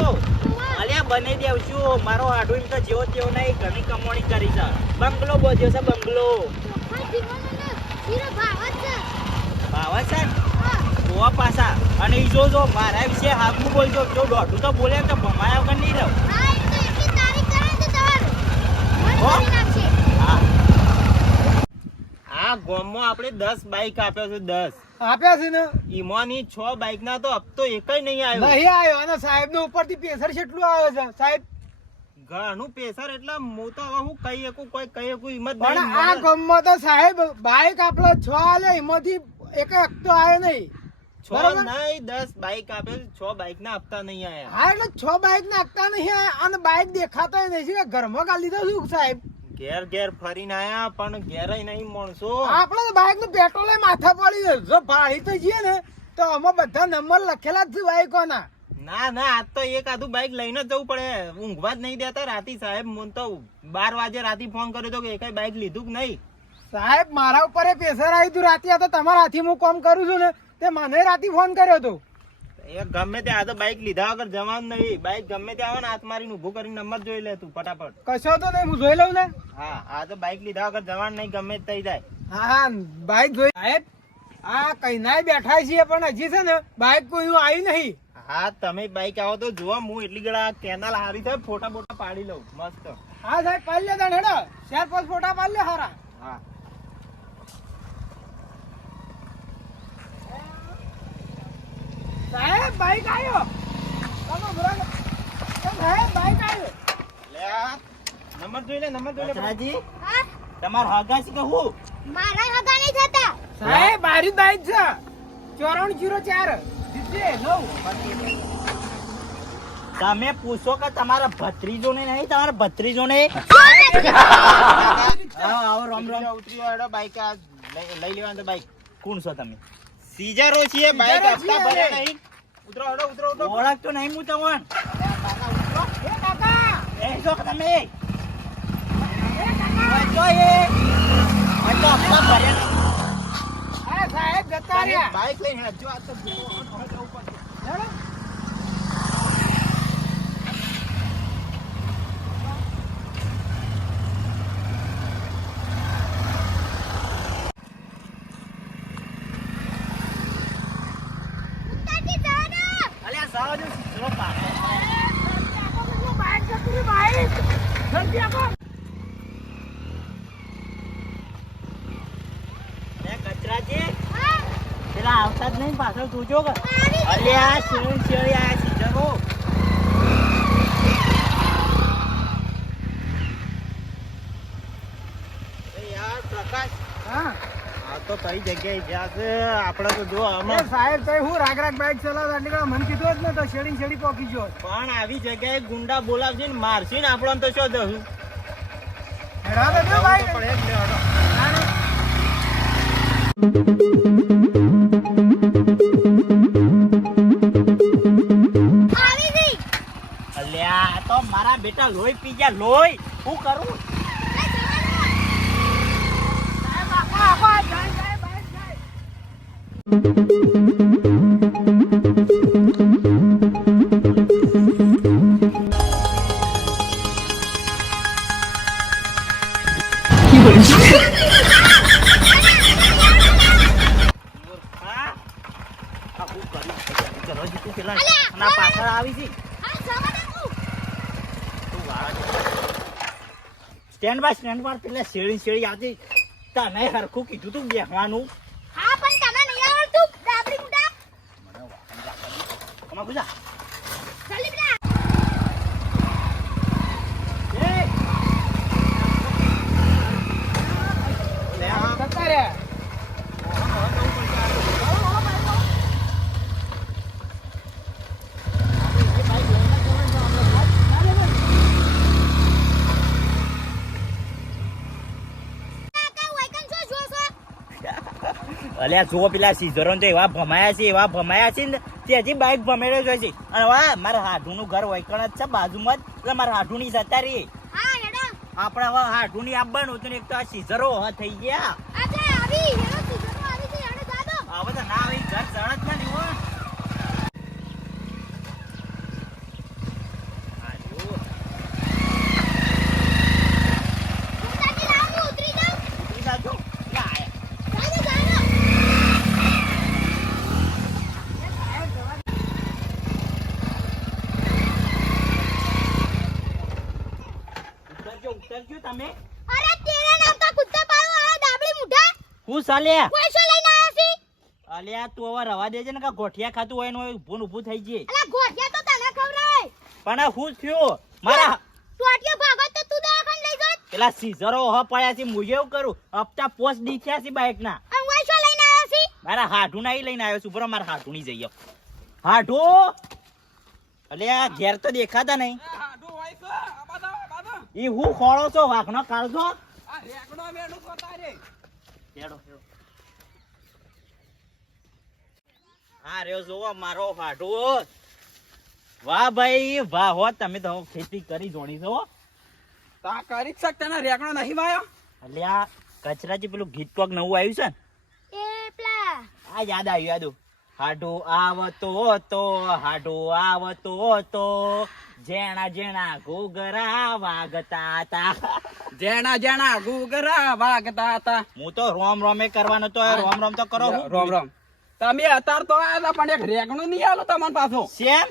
છું અલ્યા બને દેવ છું મારો હાડુ એમ તો જેવો તેવો નહીં ઘણી કમાણી કરી છે બંગલો બોધ્યો છે બંગલો ભાવા છે ગોવા પાછા અને ઈ જો મારા વિશે હાથનું બોલજો જો દોઢું તો બોલે તો ભમાયા વગર નહીં રહો આ ગામમાં આપણે 10 બાઈક આપ્યો છે 10 આપ્યા છે ને ઈમાંની 6 બાઈક ના તો હપ્તો એકય નહીં આવ્યો નહીં આવ્યો અને સાહેબ નો ઉપરથી પ્રેશર કેટલું આવે છે સાહેબ ઘણું પ્રેશર એટલે હું તો હવે હું કહી શકું કોઈ કહી શકું હિંમત પણ આ ગામમાં તો સાહેબ બાઈક આપણો 6 આલે એમાંથી એક હપ્તો આવ્યો નહીં 6 નહીં 10 બાઈક આપે 6 બાઈક ના હપ્તા નહીં આયા હા એટલે 6 બાઈક ના હપ્તા નહીં આયા અને બાઈક દેખાતો નહીં છે ઘરમાં ગાલી દીધો શું સાહેબ ઘેર ઘેર ફરીને આયા પણ ઘેર નહીં માણસો આપણે તો બાઈક નું પેટ્રોલ માથા પડી ગયું જો ભાડી તો જઈએ ને તો આમાં બધા નંબર લખેલા જ છે બાઈકો ના ના આજ તો એક આધું બાઈક લઈને જવું પડે ઊંઘવા જ નહીં દેતા રાતી સાહેબ મને તો 12 વાગે રાતી ફોન કર્યો તો કે એકાઈ બાઈક લીધું કે નહીં સાહેબ મારા ઉપર પ્રેશર આવ્યું હતું રાતે આ તો તમારા હાથી હું કામ કરું છું ને તે મને રાતે ફોન કર્યો હતો એ ગમે તે આ તો બાઈક લીધા વગર જવાનું નહીં બાઈક ગમે તે આવે ને હાથ મારીને ઉભું કરીને નંબર જોઈ લે તું ફટાફટ કશો તો નહીં હું જોઈ લઉં ને હા આ તો બાઈક લીધા વગર જવાનું નહીં ગમે તે થઈ જાય હા બાઈક જોઈ સાહેબ આ કઈ નાય બેઠા છીએ પણ હજી છે ને બાઈક કોઈ આવી નહીં હા તમે બાઈક આવો તો જોવા હું એટલી ગળા કેનાલ હારી થાય ફોટા બોટા પાડી લઉં મસ્ત હા સાહેબ પાડી લે તાણ હેડો 4-5 ફોટા પાડી લે હારા હા સાહેબ બાઈક આવ્યો તમે બરાબર સાહેબ બાઈક આવ્યો લે નંબર જોઈ લે રાજી તમાર હગા છે કે હું મારા હગા નહીં થતા સાહેબ મારી બાઈક છે 9404 જીતે 9 તમે પૂછો કે તમારા ભત્રીજો ને નહીં તમારા ભત્રીજો ને આવો રામ ઉતરી હેડો બાઈક લઈ લેવાનું તો બાઈક કોણ છો તમે સીજારો છીએ બાઈક આપતા ભરે નહીં ઉતરો ઓળખ તો નહીં હું તમને એ કાકા એ જો તમે એ કાકા જો એ આપતા ભરે નહીં અરે સાહેબ જતા રહ્યા બાઈક લઈને હેડજો આ તો હેડો આવતા જ નહીં પાછળ જોજો કે અલ્યા શેરી આ સીધો યાર પ્રકાશ હા આ તો કઈ જગ્યાએ ગયા છે આપણે તો જો એ સાહેબ તો હું રાગ બાઈક ચલાવતા એટલે મને કીધું જ ને તો શેડી પોકી ગયો પણ આવી જગ્યાએ ગુંડા બોલાવશે ને મારશે ને આપણને તો શું દઉં હેડા દે બાઈક અલ્યા તો મારા બેટા લોહી પી ગયા લોહી શું કરું પાછળ આવી છે સ્ટેન્ડ બાય પેલા શેરી આવતી તને હરખું કીધું તું બેસવાનું હા પણ તને નહીં આવડતું ડાબડી મુડા અમાર ગુજા ચાલી બેટા લે આ જતા રહ્યા અલ્યા જો પેલા સીઝરો તો એવા ભમાયા છે ને તે હજી બાઈક ભમેડે જ છે અને વાહ મારા હાડુનું ઘર વૈકણ જ છે બાજુમાં જ એટલે મારા હાડુની જતા રહી હા હેડો આપણે હવે હાડુની આપવાનું હતું ને એક તો આ સીઝરો થઈ ગયા આજે આવી હેડો સીધો આવી છે હેડો જાદો હવે તો ના આવી ઘર ચડત ના નહીં હો છો તમે? અરે તેરે નામ કા કુત્તા પાડો આ દાબડી મુઢા હું સાલ્યા? પૈસો લઈને આવ્યો છે અલ્યા તું હવે રવા દેજે ને કે ગોઠિયા ખાતું હોય ને ઊભું થઈ જઈએ. અલા ગોઠિયા તો તને ખવરાય પણ આ હું થયો મારા ટોટિયો ભાગો તો તું દવાખાને લઈ જા પેલા સીઝરો હ પડ્યા છે હું એવું કરું હપ્તા પોસ્ટ દીખ્યા છે બાઈક ના. અને પૈસો લઈને આવ્યો છે મારા હાઢું ના લઈને આવ્યો છું બરો મારા હાઢું ની જઈએ હાઢું અલ્યા ઘેર તો દેખાતા નહીં. ઈ હું ખોળો છો વાઘનો કાળજો. હા રહ્યો જોવો મારો હાઢું. વાહ ભાઈ વાહ હો તમે તો ખેતી કરી જોણી છો. તા કરી જ શકતા ને રેકણો નહીં વાયો. અલ્યા કચરાજી પેલું ગીત કોક નવું આવ્યું છે ને એ પ્લા આ યાદ આવ્યું હાડું આવતો તો હાડું આવતો તો જેણા જેણા ઘૂઘરા વાગતા હતા. જેણા જેણા ઘૂઘરા વાગતા હતા. હું તો રોમ રોમે કરવાનો તો રોમ રોમ તો કરો. રોમ રોમ. તમે અત્યાર તો આયા હતા પણ એક રેકણું નહીં આલો તમને પાછો. સેમ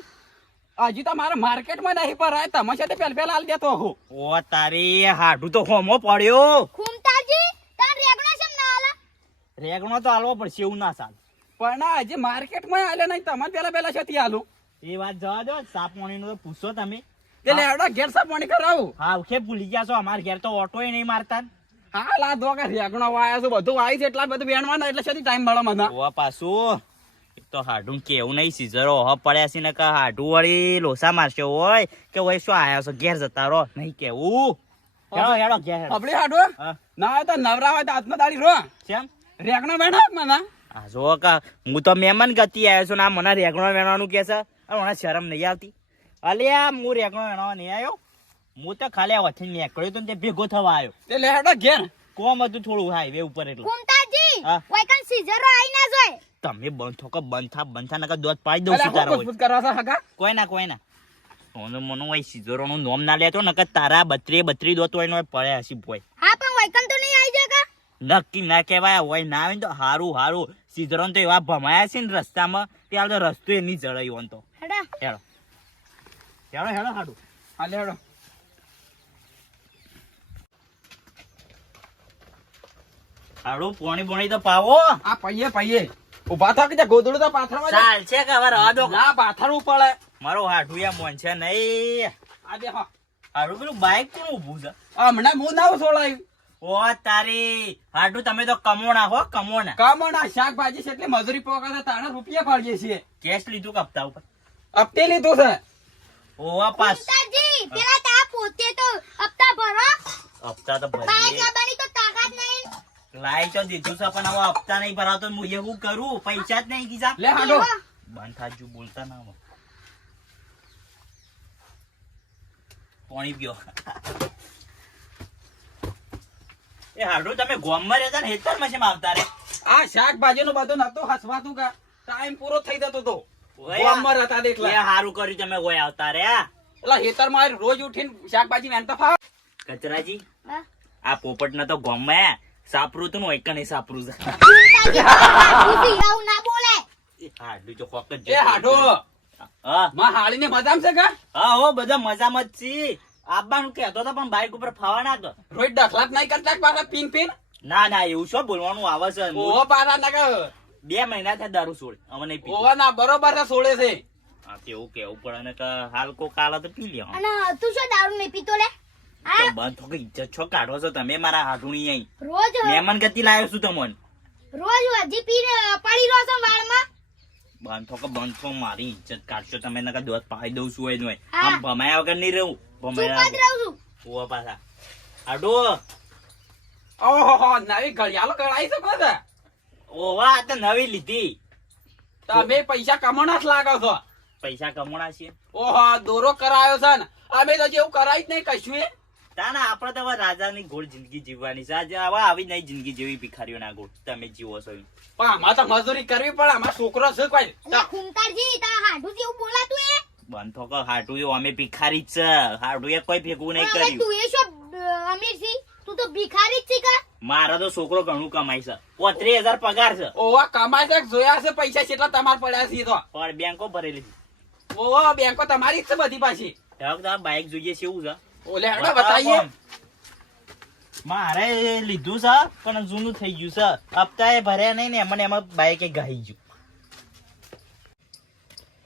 હજી તો મારે માર્કેટમાં નહીં ભરાય તમે છે તે પેલ આલ દેતો હું. ઓ તારી હાડું તો હોમો પડ્યો. ખુમતાજી તાર રેગણા શેમ ના આલા રેગણો તો આલવો પડશે એવું ના સાલ. પણ આ હજી માર્કેટમાં આલે નહીં તમને પેલા છે ત્યાં આલું. એ વાત જવા દો સાપ પાણી નું તો પૂછો તમે. એટલે એવડા ઘેર સાફ પાણી કરાવું. હા કે ભૂલી ગયા છો અમાર ઘેર તો ઓટો નહીં મારતા. હા લા દો કે રેગણો વાયા છે બધું વાય છે એટલા બધું બેણવાના એટલે છે ટાઈમ મળે મને. ઓ પાછું એક તો હાડું કેવું નહીં સીઝરો હ પડ્યા છે ને કે હાડું વળી લોસા મારશે હોય કે હોય શું આયા છો ઘેર જતા રહો નહીં કેવું. હેડો હેડો ઘેર હેડો. આપડે હાડો હા. ના હોય તો નવરા હોય તો હાથમાં દાડી રો કેમ રેગણો બેઠા મને. આ જો કા હું તો મહેમાન ગતિ આવ્યો છું ને આ મને રેગણો વેણવાનું કે છે મને શરમ નહીં આવતી. અલ્યા હું રેગણો વેણવા નહીં આવ્યો હું તો ખાલી આ વચ્ચે નીકળ્યો તો ને તે ભેગો થવા આવ્યો. તે લેડો ઘેર કોમ હતું થોડું હાઈવે ઉપર એટલે. ખુમતાજી હા. વૈકન સીઝરો આઈ ના જોય તમે બંધો કે બંધા નકા દોત પાડી દઉં છું તારા હોય. પૂછ કરવા છે હગા કોઈ ના સોનું મનું હોય સીઝરો નું નોમ ના લેતો નકર તારા 32 દોત હોય ને પડે હસી ભોય. હા પણ વૈકન તો નહીં આવી જાય કા નક્કી ના કહેવાય હોય ના આવે ને તો હારું સીઝરો તો એવા ભમાયા છે ને રસ્તામાં ત્યાં તો રસ્તો એ નહીં જળાયો તો. હેડા હેડો હાડું હા લેડો. હાડું પોણી તો પાવો. આ પૈયે ઉભા થા કે ગોદડું તો પાથરવા દે. ચાલ છે કે હવે રવા દો. ના પાથરવું પડે. મારો હાડું યા મોન છે નહીં. આ દે હા હાડું પેલું બાઈક કોણ ઊભું છે. હમણાં હું ના છોડાયું. ઓ તારી હાડું તમે તો કમોણા હો કમોણા. કામોના શાકભાજી છે એટલે મજૂરી પોકા તાણા રૂપિયા પાડીએ છીએ. કેશ લીધું કપતા ઉપર. હપ્તે લીધું છે. ઓ પાસ ખુમતાજી પેલા તા પોતે તો હપ્તા ભરો હપ્તા તો બાઈક ભરીએ લાવવાની તો તાકાત નહીં લાઈ તો દીધું છે પણ હવે હપ્તા નહીં ભરાતો હું એવું કરું પૈસા જ નહીં કીધા. લે હાડો બંધ થાજુ બોલતા ના હોય. પાણી પીઓ. એ હાડું તમે ગોમમાં રહેતા ને હેતરમાં શેમ આવતા રે. આ શાકભાજી નું બધું નતું હસવાતું કા ટાઈમ પૂરો થઈ જતો તો ઓય ગામમાં હતા એ દેખલા હારું કર્યું તમે કોઈ આવતા રે. એટલે હેતર માં રોજ ઉઠીને શાકભાજી વેનતા ફાવ. કચરાજી હા આ પોપટ ના તો ગોમમાં સાપરું તું હોય કે નહીં સાપરું છે. ખુમતાજી આવું ના બોલે એ હાડું તો કોક જ એ હાડો હા માં હાળીને મજામ છે કા હા હો બધા મજામાં જ છી. આવવાનું કહેતો હતો પણ બાઈક ઉપર ફાવા ના તો. રોજ દખલાત નહીં કરતા પાછા પીન પીન ના એવું શું બોલવાનું આવે છે. ઓહો પાછા ના કે 2 મહિના થયા દારૂ છોડે હવે નહીં પીતો. ઓહો ના બરોબર છે છોડે છે. હા તેવું કેવું પડે ને કે હાલ કો કાલા તો પી લે. અને તું શું દારૂ નહીં પીતો લે હા બંધ થો કે ઇજ્જત છો કાઢો છો તમે મારા હાડુણી અહીં. રોજ મહેમાન ગતિ લાવ્યો છું તમને. રોજ હજી પીને પડી રહ્યો છો વાળમાં બંધ થો મારી ઇજ્જત કાઢશો તમે નકા દોત પાઈ દઉં છું હોય હા. આમ ભમાયા વગર નહીં રહું. ચૂપ જ રહું છું ઓવા પાછા હાડો ઓહો નવી ઘડિયાળો કરાઈ છે પાછા. ઓવા આ તો નવી લીધી. તમે પૈસા કમાણા જ લાગો છો. પૈસા કમોણા છે ઓહો દોરો કરાયો છે ને અમે તો જેવું કરાય જ નહીં કશું એ. તાના આપણે તો હવે રાજાની ગોળ જિંદગી જીવવાની છે. આજે હવે આવી નહીં જિંદગી જેવી ભિખારીઓના ગોળ તમે જીવો છો. પણ આમાં તો મજૂરી કરવી પડે આમાં છોકરો છે કોઈ. અલા ખુમતાજી તા હાડું જેવું બોલાતું એ બંધ થો કે હાડું અમે ભિખારી જ છે. હાડું એ કોઈ ભેગું નહીં હવે કર્યું. તું એ શું અમીર છી તું તો ભિખારી જ છી કા મારા તો છોકરો ઘણું કમાય છે. 35,000 પગાર છે ઓહો કમાય છે જોયા છે પૈસા કેટલા તમારે પડ્યા છે તો. પણ બેંકો ભરેલી છે. ઓહો બેંકો તમારી જ છે બધી પાછી. બાઈક જોઈએ છે એવું છે. ઓલે હેડો બતાઈએ. મારે લીધું છે પણ જૂનું થઈ ગયું છે. હપ્તા એ ભર્યા નહીં ને એમાં બાઈક ગાઈ ગયું.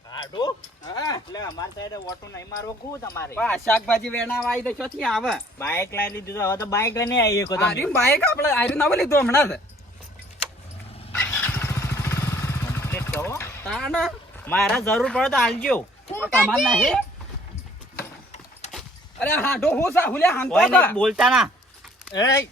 હાડો હા એટલે અમારી સાઈડે ઓટો નહીં મારવો કું તમારે. બા શાકભાજી વેણાવા આવી તો ચોથી આવે બાઈક લાવી લીધું તો હવે તો બાઈક લઈને આવી શકો તમે. આરી બાઈક આપણે આરી નવ લીધું હમણાં જ. કમ્પ્લીટ કરો. તાણ મારા જરૂર પડે તો હાલજો. તમાર નહીં અરે હાડો હું સા હુલ્યા હાંતો કોઈ બા. નહીં બોલતા ના. એ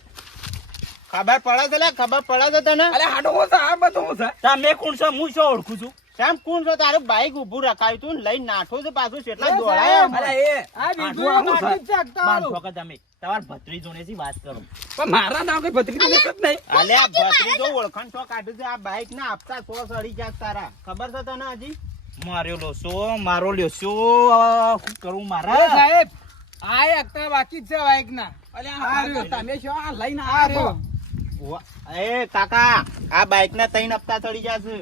ખબર પડે છે લે, ખબર પડે છે તને? અરે હાડો હું સા આ બધું હું સા તમે કોણ છો? હું શું ઓળખું છું? શ્યામ કોણ છો? તારું બાઈક ઊભું રખાયું તું ને લઈને નાઠો છે પાછું કેટલા એ દોડાયા સાહેબ, અરે એ આ બીજું હાડો હું હું સા બાંધો કે તમે તમારા ભત્રીજોનેથી વાત કરો. પણ મારા નામ કઈ ભત્રીજી નથી જ નહીં. અલ્યા ભત્રીજો ઓળખાણ છો કાઢ્યું છે. આ બાઈક ના હપ્તા 100 સડી ગયા તારા. ખબર છે તને હજી? માર્યો લોસો મારો લ્યોસો શું કરું અરે મારા? સાહેબ આ એકતા બાકી જ છે બાઈક ના. અરે આ રહ્યો, તમે શું આ લઈને આ રહ્યો એ કાકા, આ બાઈક ના 3 હપ્તા સડી ગયા છે.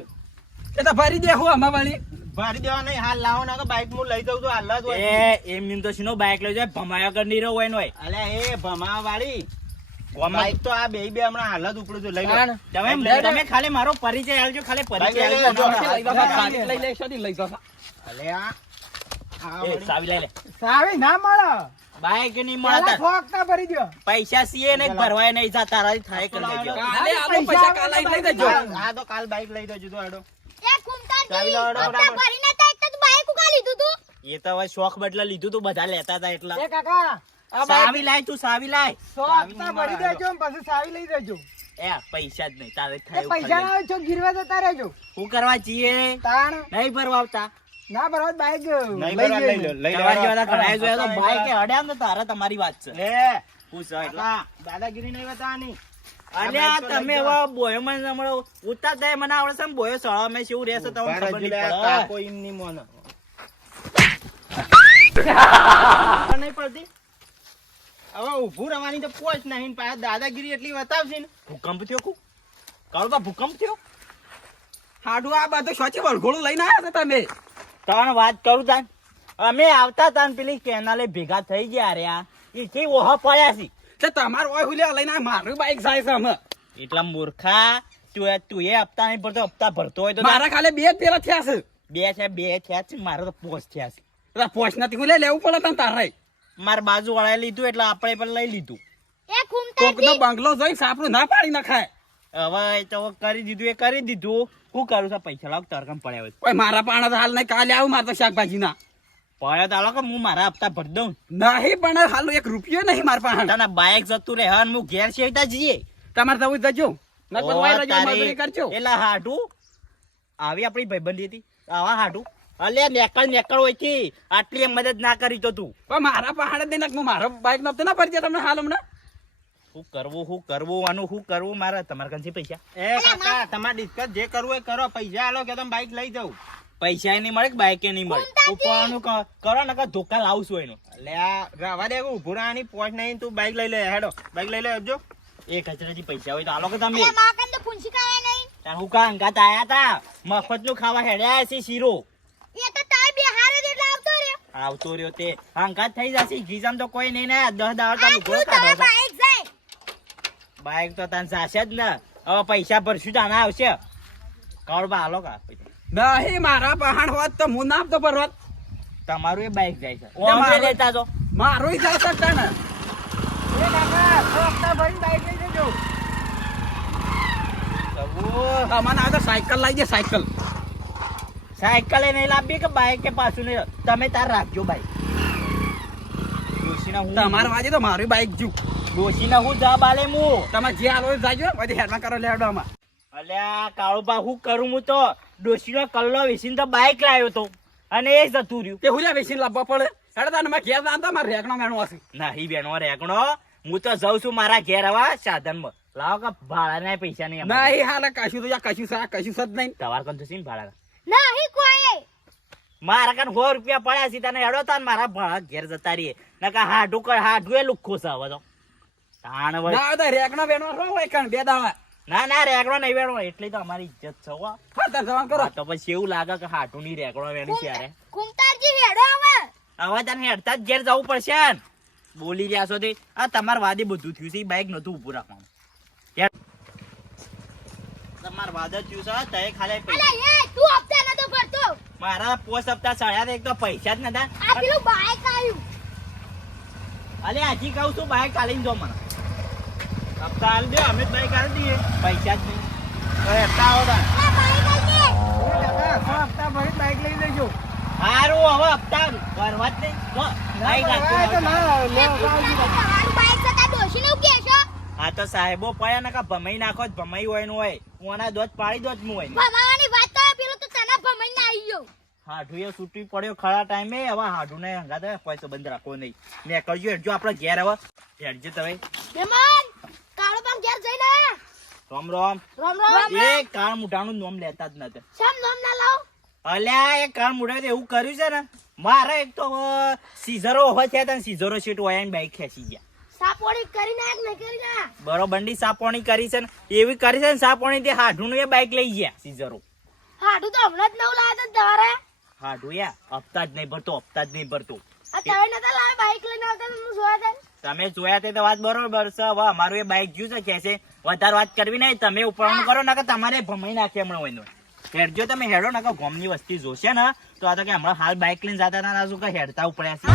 એ તો ભરી દે હું આમાં વાળી ભરી દેવા નહીં, હાલ લાવો ના બાઈક હું લઈ જાઉં છું હાલ જ હોય. એ એમ તો શીનો બાઈક લઈ જાય ભમાયા કર નહીં રહ્યો હોય ને હોય. અલ્યા એ ભમા વાળી ગોમાં બાઈક તો આ બે હમણાં હાલ જ ઉપડું છું. લઈ લો. તાણ. તમે ખાલી મારો પરિચય આલજો. ખાલી પરિચય લઈ આલજો. લે, લઈ જાઓ, સારી લઈ લે શોધી લઈ જાઓ. અલ્યા આ એ વળી. સાવી લઈ લે. સાવી ના મળે બાઈક નહીં પેલા મળે. ઠોકતા ભરી દો. પૈસા સીએ ને ભરવાય નહીં જા તારાથી થાય કરી દેજો. કાલે આલો પૈસા કાલે લઈ દેજો. હા તો કાલ બાઈક લઈ દેજો તો હેડો. એ ઘૂમતાજી, ચાવી લાવો, હપ્તા બરાબર. ભરીને તો એક તો તું બાઈક ઉકા લીધું તું. એ તો હવે શોખ બદલા લીધું તું બધા લેતા હતા એટલા. એ કાકા આ સાવી બાઈક લાય તું સાવી લાય. 100 હપ્તા ભરી દેજો ને પછી સાવી લઈ દેજો. એ પૈસા જ નહીં તારે થાય એ એવું પૈસા ના ખાલી. આવે તો ગીરવા જતા રહેજો. શું કરવા જઈએ? તાણ નહીં ભરવા આવતા. ના બરાબર બાઈક નહીં ભરવા લઈ લો, લઈ લો. તમારી જેવા ઘણા જોયા તો બાઈકે અડ્યા ને તારે તમારી વાત છે. લે પૂછો એટલે. કાકા, દાદાગીરી નહીં બતાવવાની. અલ્યા તમે હવે બોયો મને હમણાં ઉતાર થાય મને આવડે છે ને બોયો સળા મેં શું રહેશે તમને બાર ખબર નહીં હજુ લે, પડે. કાકો એમની મોને. નહીં પડતી હવે ઊભું રહેવાની તો પોચ નહીં, પાછા દાદાગીરી એટલી બતાવશે ને. ભૂકંપ થયો કુ કાળુબા ભૂકંપ થયો. હાડું આ બધું સોચી વળઘોડું લઈને આવ્યા છો તમે. ત્રણ વાત કરું તાન અમે આવતા તાન પેલી કેનાલે ભેગા થઈ ગયા રહ્યા એ કે ઓહા પડ્યા છે. તે તમારું ઓય હુલ્યા લઈને આ મારું બાઈક જાય છે અમે. એટલા મૂર્ખા તું એ હપ્તા નહીં ભરતો હપ્તા ભરતો હોય તો મારા ખાલી બે જ પેલા થયા છે. બે થયા છે મારે તો પોસ થયા છે. એટલે પોચ નથી હું લેવું પડે તને તારે. મારા બાજુ વાળાએ લીધું એટલે આપણે પણ લઈ લીધું. એ કોકનો ઘૂમતાજી, બંગલો જોઈ સાપડું ના પાડી નખાય. હવે એ તો કરી દીધું એ કરી દીધું. શું કરું છું પૈસા લાવ તરકમ પડ્યા હોય કોઈ મારા પાણા તો હાલ નહીં, કાલે આવું મારે તો શાકભાજી ના પડ્યા તો હાલો કે હું મારા હપ્તા ભરી દઉં. નહીં પણ હાલ 1 રૂપિયો નહીં મારા પાસે. તને બાઈક જતું રહે અને હું ઘેર સેવતા જઈએ. તમારે જવું જ જજો. નકર ઓવા વાય રજો, તારી. મજૂરી કરજો. એલા હાડું આવી આપણી ભાઈબંધી હતી આવા હાડું અલ્યા નેકળ હોય છે આટલી મદદ ના કરી તો તું. પણ મારા પહાડ જ નહીં, મારો બાઈક નતો ના ફરજે તમને હાલ હમણાં. શું કરવું આનું શું કરવું મારે તમારે કંઈ પૈસા એ કાકા, તમારે ડિસ્કસ જે કરવું એ કરો. પૈસા આલો કે તમે બાઈક લઈ જાઉં. પૈસા નહીં મળે કે બાઈકે નહીં મળે. ઉપરનું કરો ને ધોકા લાવશું એનો. એટલે આ રવા દે, ઊભું રહેવાની પોચ નહીં. તું બાઈક લઈ લે હેડો, બાઈક લઈ લે આવજો. એક હજારથી પૈસા હોય તો આલો કે તમે. અરે માં કન તો ફૂંસી કાઢે નહીં. તાર હું કા અંગાત આયા તા મફત નું ખાવા હેડ્યા છે શીરો એ તો તાય બે હારે એટલે આવતો રહ્યો. આવતો રહ્યો તે અંગાત થઈ જશે. ગીજામ તો કોઈ નહીં ને 10 દાડા આ લુગડો તું કાઢો તારે છો. બાઈક જાય. બાઈક તો તને જાશે જ ને. હવે પૈસા ભરશું તો આના આવશે. કરોડબા હાલો કા પૈસા. નહીં મારા પહાડ હોત તો હું ના આપતો પરવત. તમારું એ બાઈક જાય છે મારું- ઓમે લેતા જો. મારું ય જાય શકતા ને. એ કાકા 100 હપ્તા ભરીને બાઈક લઈ જજો. અમારે આ તો સાયકલ લઈ જાય સાયકલ. સાયકલ એ નહીં લાવવી કે બાઈક કે પાછું નહીં. તમે તાર રાખજો બાઈક. ડોશીના હું તમારા વાજે તો મારું બાઈક જુ. ડોશીના હું જવાબ આલે હું. તમે જે હાલો એ જાજો પછી હેડમાં કરો લેડો આમાં. અલ્યા કાળુબા હું કરું હું તો ડોશીનો કલ્લો વેચીને તો બાઈક લાવ્યો તો અને એ જતું રહ્યું. તે હુલ્યા વેચીને લાવવા પડે. હેડો તાને મેં ઘેર જાણતા મારે રેકણો મેણો હશે. નહીં બેનો રેગણો હું તો જઉં છું મારા ઘેર હવા સાધનમાં. લાવો કે ભાડાના પૈસા નહીં અમારે. નહીં હાલે કશું તો યા કશું સા કશું સદ નહીં. તમારે કોણ થશે ને ભાડા? નહીં કોઈ. મારા કાન 100 રૂપિયા પડ્યા છે તને હેડો તાન મારા ભાડા ઘેર જતા રહીએ. નકા હાડું એ લુખ્ખો છે હવે તો. તાણ વળી. ના તો રેકણો બેનો રો હોય કણ બે દાવા. ના રેગણો નહીં વેણો એટલી તો અમારી ઇજ્જત છે હો. હા તાર જવાન કરો. આ તો પછી એવું લાગે કે હાટું ની રેગણો વેણી છે યારે. ઘૂમતાજી હેડો હવે. હવે તને હેડતા જ ઘેર જવું પડશે ને. બોલી રહ્યા છો તે આ તમારા વાદે બધું થયું છે. બાઈક નતું ઊભું રાખવાનું. તમારા વાદ જ થયું છે. તય ખાલી પૈસા અલે એ તું હપ્તા નતો ભરતો. મારા પોસ્ટ હપ્તા સળ્યા હતા, એક તો પૈસા જ નતા. આ પેલું બાઈક આવ્યું. અલે હજી કહું છું બાઈક આલીને જો મને હપ્તા આલી દે. અમે બાઈક આલી દઈએ. પૈસા જ નહીં. હવે હપ્તા આવો તાર. આ બાઈક આવી. એ કાકા, આખો હપ્તા ભરી બાઈક લઈ લેજો. હારું હવે હપ્તા ભરવા જ નહીં. જો, બાઈક ના, આલી તો દે. ના, લો, કાળજી રાખો. તમારું બાઈક છે તાર ડોશીને હું કહેશો? આ તો સાહેબો પડ્યા ને કા ભમાઈ નાખો જ ભમાઈ હોય નું હોય. ઓના દોત પાડી દો જ હું હોય. ભમાવાની વાત તો પેલું તો તને ભમાઈને આવી ગયો. હાડું એ છૂટી પડ્યો ખરા ટાઈમે. હવે હાડું ને હંગાતે પૈસો બંધ રાખવો નહીં. મેં કરજો હેડજો આપણે ઘેર હવે હેડજો તમે. મહેમાન કાળો પામ ઘેર જઈને આયા. રામ રામ. રામ રામ. એ કાળ મુઠાનું નામ લેતા જ નથી. સમ નામ ના લાવ. અલ્યા એ કાળ મુઠાએ એવું કર્યું છે ને. મારે એક તો સીઝરો હોય છે તને સીઝરો સીટ હોય ને બાઈક ખેંચી ગયા. સાપોડી કરી નાખ નહીં કરી નાખ. બરોબંડી સાપોણી કરી છે ને એવી કરી છે ને સાપોણી તે હાડું નું એ બાઈક લઈ ગયા સીઝરો. હાડું તો હમણાં જ નવું લાવ્યા હતા તમારે. હાડું યા હપ્તા જ નહીં ભરતો, હપ્તા જ નહીં ભરતો. આ તમે નતા લાવ્યા બાઈક લઈને આવતા તો હું જોયા હતા. તમે જોયા તે તો વાત બરોબર છે. હવે અમારું એ બાઈક ગયું છે કે છે વધારે વાત કરવી નહીં. તમે ઉપરનું કરો ને કે તમારે ભમાઈ નાખે હમણાં હોય હેડજો તમે હેડો ને ગોમની વસ્તી જોશે ને તો આ તો કે હમણાં હાલ બાઈક લઈને જતા હતા શું કે હેડતા ઉપડ્યા છે.